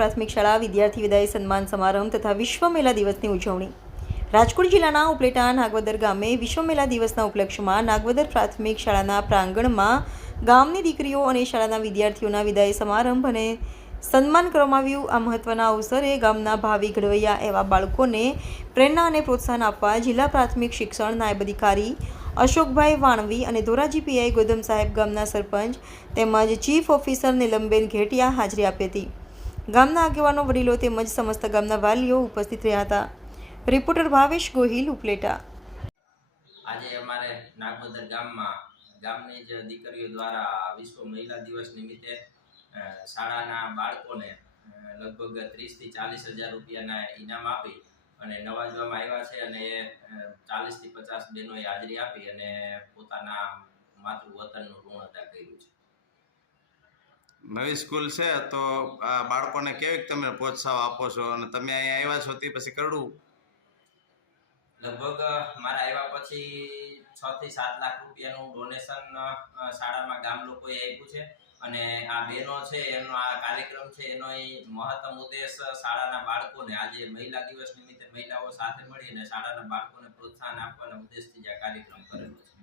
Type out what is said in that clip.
પ્રાથમિક શાળા વિદ્યાર્થી વિદાય સન્માન સમારંભ તથા વિશ્વ મેલા દિવસની ઉજવણી. રાજકોટ જિલ્લાના ઉપલેટા નાગવદર ગામે વિશ્વ મેલા દિવસના ઉપલક્ષ્યમાં નાગવદર પ્રાથમિક શાળાના પ્રાંગણમાં ગામની દીકરીઓ અને શાળાના વિદ્યાર્થીઓના વિદાય સમારંભ અને સન્માન કરવામાં આવ્યું. આ મહત્વના અવસરે ગામના ભાવિ ઘડવૈયા એવા બાળકોને પ્રેરણા અને પ્રોત્સાહન આપવા જિલ્લા પ્રાથમિક શિક્ષણ નાયબ અધિકારી અશોકભાઈ વાણવી અને ધોરાજી પીઆઈ ગોદમ સાહેબ ગામના સરપંચ તેમજ ચીફ ઓફિસર નીલમબેન ઘેટિયા હાજરી આપી હતી. ગામના આગેવાનો, વડીલો તેમજ સમસ્ત ગામના વાલીઓ ઉપસ્થિત રહ્યા હતા. રિપોર્ટર ભાવેશ ગોહિલ, ઉપલેટા. આજે અમારે નાગબદર ગામમાં ગામની જ દીકરીઓ દ્વારા વિશ્વ મહિલા દિવસ નિમિત્તે શાળાના બાળકોને લગભગ ત્રીસથી ચાલીસ હજાર રૂપિયાના ઇનામ આપી અને નવાજવામાં આવ્યા છે અને એ ચાલીસથી પચાસ બહેનોએ હાજરી આપી અને પોતાના માતૃવતનનું ઋણ અદા કર્યું છે. નવી સ્કૂલ છે, તો આ બાળકોને કેવી તમે પ્રોત્સાહન આપો છો? અને તમે અહીંયા આવ્યા છો, તે પછી કરડું? લગભગ મારા આવ્યા પછી છ થી સાત લાખ રૂપિયાનું ડોનેશન શાળામાં ગામ લોકોએ આપ્યું છે. અને આ બહેનો છે એનો આ કાર્યક્રમ છે, એનો મહત્તમ ઉદ્દેશ શાળાના બાળકોને આજે મહિલા દિવસ નિમિત્તે મહિલાઓ સાથે મળીને શાળાના બાળકોને પ્રોત્સાહન આપવાના ઉદ્દેશથી જ આ કાર્યક્રમ કરેલો છે.